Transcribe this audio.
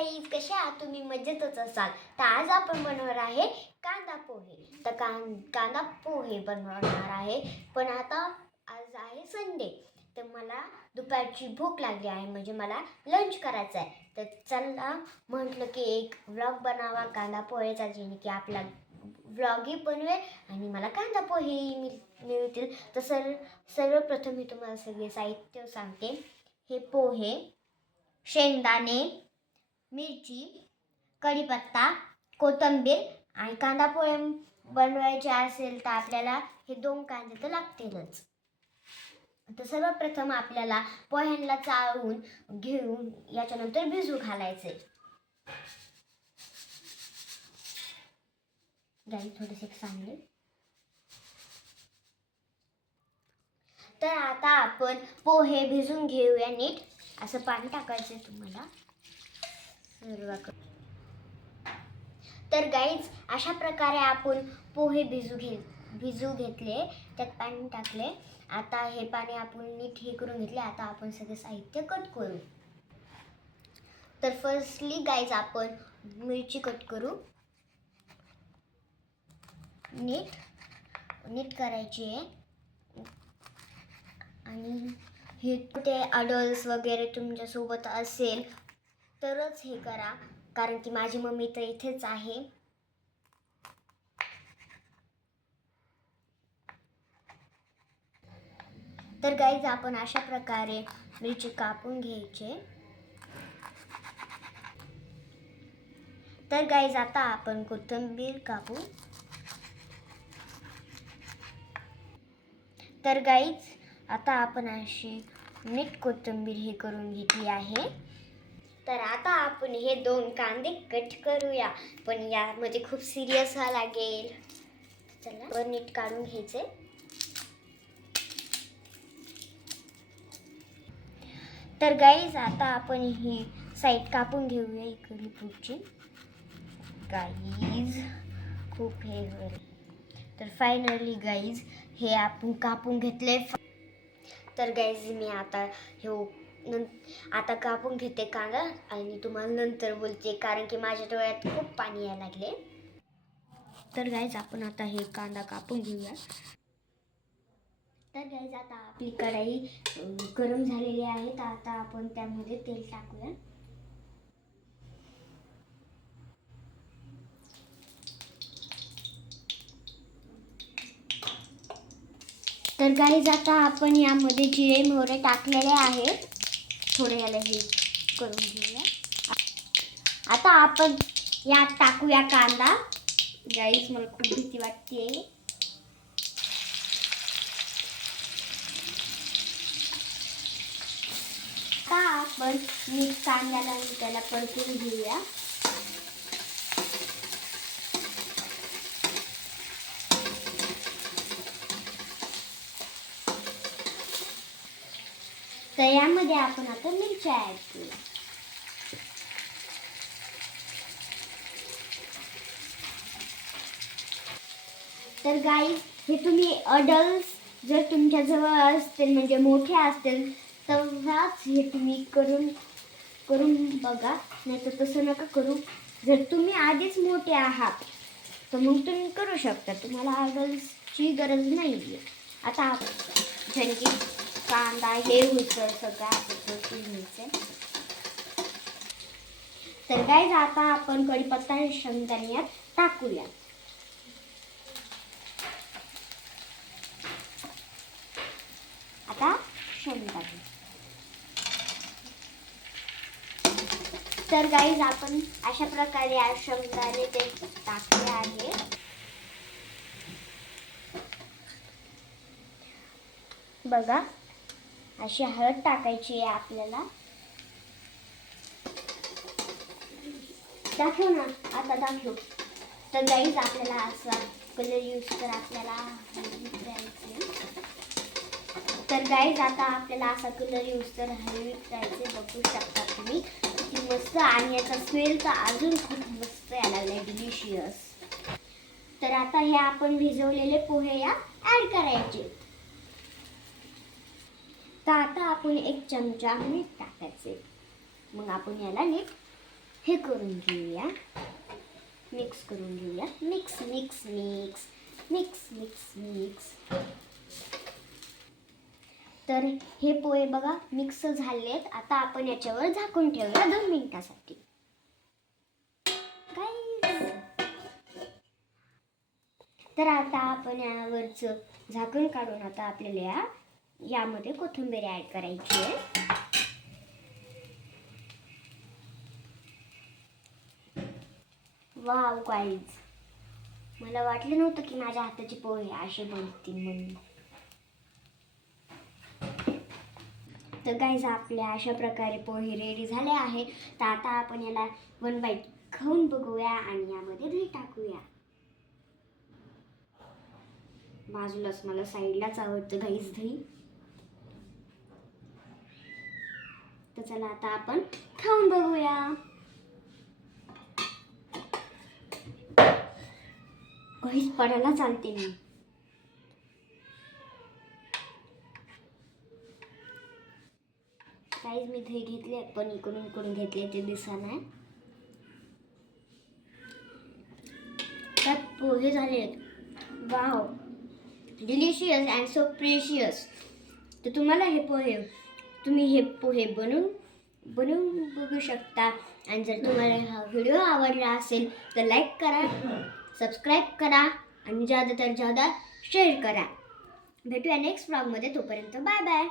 Guys, कसे आहात तुम्ही? मजेतच असाल. तर आज आपण बनवणार आहे कांदा पोहे. तर कांदा पोहे बनवणार आहे. पण आता आज आहे संडे, तर मला दुपारची भूक लागली आहे, म्हणजे मला लंच करायचं आहे. तर चला म्हटलं की एक व्लॉग बनावा कांदा पोहेचा, जेणे की आपला व्लॉगही बनवेल आणि मला कांदा पोहेही मिळतील. तर सर्वप्रथम मी तुम्हाला सगळे साहित्य सांगते. हे पोहे, शेंगदाणे, मिरची, कढीपत्ता, कोथिंबीर आणि कांदा पोहे बनवायचे असेल तर आपल्याला हे 2 कांदे तर लागतीलच. तर सर्वप्रथम आपल्याला पोह्यांना चाळून घेऊन याच्यानंतर भिजू घालायचे. थोडेसे सांगले. तर आता आपण पोहे भिजून घेऊया नीट. असं पाणी टाकायचं तुम्हाला सर्व. तर गाईज, अशा प्रकारे आपण पोहे भिजू घेतले, त्यात पाणी टाकले. आता हे पाणी आपण नीट हे करून घेतले. आता आपण सगळे साहित्य कट करू. तर फर्स्टली गाईज आपण मिरची कट करू. नीट करायची आहे. आणि हे ते अडल्ट वगैरे तुमच्यासोबत असेल तरच हे करा, कारण की माझी मम्मी तर इथेच आहे. तर गाईज, आपण अशा प्रकारे मिरची कापून घ्यायचे. तर गाईज, आता आपण कोथिंबीर कापू. तर गाईज, आता आपण अशी नीट कोथिंबीर हे करून घेतली आहे. तर आता आपण हे 2 कांदे कट करूया, पण यामध्ये खूप सिरियस व्हावं लागेल. चला नीट काढून घ्यायचे. तर गाईज, आता आपण ही साईड कापून घेऊया इकडली पुढची. गाईज, खूप हे होईल. तर फायनली गाईज, हे आपण कापून घेतले. तर गाईज, मी आता कापून घेते कांदा आणि तुम्हाला नंतर बोलते, कारण की माझ्या डोळ्यात खूप पाणी यायला लागले. तर गाईज, आपण आता हे कांदा कापून घेऊया. तर गाईज, आता आपली कढई गरम झालेली आहे. तर आता आपण त्यामध्ये तेल टाकूया. तर गाईज, आता आपण यामध्ये जिरे मोहरे टाकलेले आहे. थोडे याला हे करून घेऊया. आता आपण यात टाकूया कांदा. गाईज, मला खूप भीती वाटते. आता आपण मीठ कांद्याला त्याला परतून घेऊया. तर यामध्ये आपण आता मिरच्या ऍड करूया. तर गाईज, हे तुम्ही अडल्ट जर तुमच्या जवळ असतील, म्हणजे मोठे असतील, तेव्हाच हे तुम्ही करून बघा, नाही तर तसं नका करू. जर तुम्ही आधीच मोठे आहात तर मग तुम्ही करू शकता. तुम्हाला अडल्टची गरज नाही आहे. आता जरी की कांदा हे होतं सगळं आपण घ्यायचं. तर गाईज, आता आपण कढीपत्ता आणि शेंगदाणे यात टाकूया. आता शेंगदाणे. तर गाईज, आपण अशा प्रकारे शेंगदाणे ते टाकले आहे. बघा, अशी हळद टाकायची आहे आपल्याला. दाखव ना, आता दाखव. तर गाईज, आपल्याला असा कलर यूज कर आपल्याला करायचे. तर गाईज, आता आपल्याला असा कलर यूज तर हळवी करायचे. बघू शकता तुम्ही किती मस्त, आणि याचा स्मेल तर अजून खूप मस्त यायला लागलाय, डिलिशियस. तर आता हे आपण भिजवलेले पोहे या ऍड करायचे. तर आता आपण 1 चमचा मीठ टाकायचे. मग आपण याला नीट हे करून घेऊया, मिक्स करून घेऊया. Mix mix mix mix mix mix. तर हे पोहे बघा मिक्स झालेत. आता आपण याच्यावर झाकून ठेवूया 2 मिनिटासाठी. तर आता आपण यावरचं झाकण काढून आता आपल्याला यामध्ये कोथिंबीर ऍड करायची आहे. वाव गाईज, मला वाटलं नव्हतं की माझ्या हाताचे पोहे असे बनतील म्हणून. तर गाईज आपल्या अशा प्रकारे पोहे रेडी झाले आहे. तर आता आपण याला 1 बाईट खाऊन बघूया आणि यामध्ये दही टाकूया. बाजूलाच मला साईडलाच आवडतं गाईज दही. तर चला आता आपण खाऊन बघूया. गाईज पडायला चालते मी. गाईज मी दही घेतले पण इकडून घेतले ते दिसना. त्यात पोहे झालेत. Wow, delicious and so precious. तर तुम्ही हे पोहे बनवून बघू शकता. आणि जर तुम्हाला हा व्हिडिओ आवडला असेल तर लाईक करा, सबस्क्राईब करा आणि जादा शेअर करा. भेटूया नेक्स्ट व्लॉगमध्ये. तोपर्यंत बाय बाय.